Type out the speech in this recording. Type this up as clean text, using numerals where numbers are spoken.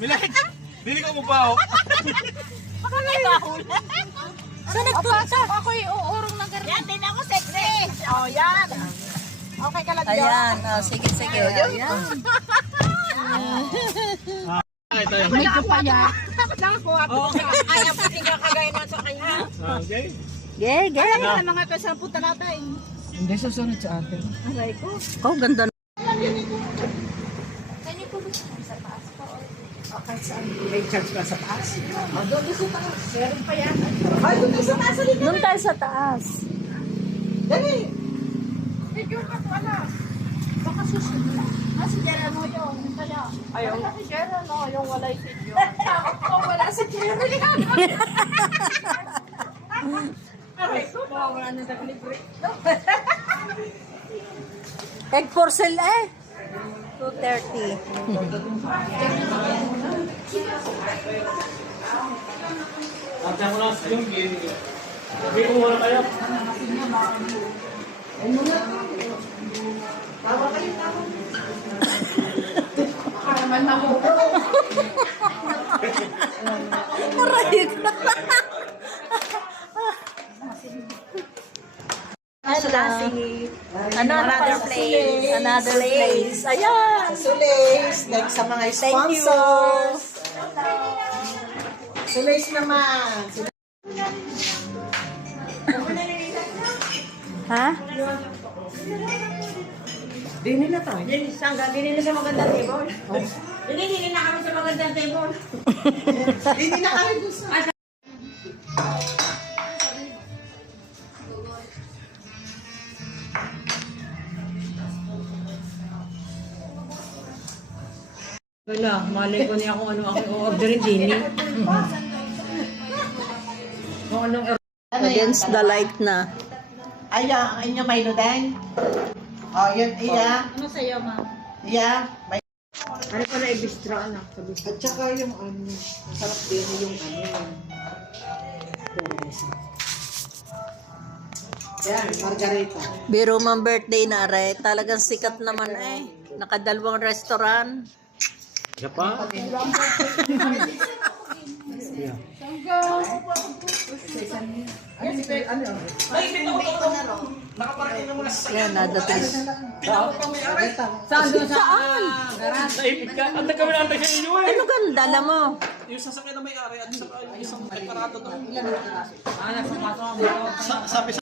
Milay, bili ko mo pa ako. Baka may kahula. Saan nagpunta? Ako'y uurong ng garni. Yan, din ako sexy. Oh, yan. Okay ka lang dyan. Ayan, sige, sige. Ayan. Medyo pa yan. Ayaw pa tingnan kagaya na sa kanya. Okay. Yeah, yeah. Alam mo na mga pesang punta natin. Hindi susunod sa atin. Aray ko. Oh, ganda. May chance pa sa taas. Doon sa taas. Meron pa yan. Ay, doon sa taas. Doon tayo sa taas. Dali. Medyo ka pala. Baka susunod na. Si Jeremo yun. Kaya. Ayaw. Si Jeremo yung walay video. Takot ko wala si Jeremo. Aray ko. Wala na nag-libre. Egg porcel eh. 230. Ate ako lang sa yung game. Sabi ko muna kayo. Karaman na mo. Aray ko. Another place. Another place. Ayan. Sulays, like sa mga sponsors. Sulays naman. Ha? Dini na tayo. Dini na sa magandang table. Dini na kami sa magandang table. Dini na kami doon sa... Wala, malay ko niya kung ano aking orderin din. Kung anong Against the light na. Aya, ang inyo may ludeng. O, yun, iya. Ano sa'yo, ma? Iya. May... Ano pa na ibistro, anak? At saka yung ano, sarap din yung ano. Yan, margarita. Biro mang birthday na are. Talagang sikat naman eh. Nakadalawang restaurant. Isa pa? Yan, nadating. Saan doon sa Naipit ka. Ang kami na antay sa inyo eh. Ano ganda, alam mo? Yung sasakyan na may-ari at saka yung isang preparado doon. anak sa kaso mo? Sabi sa...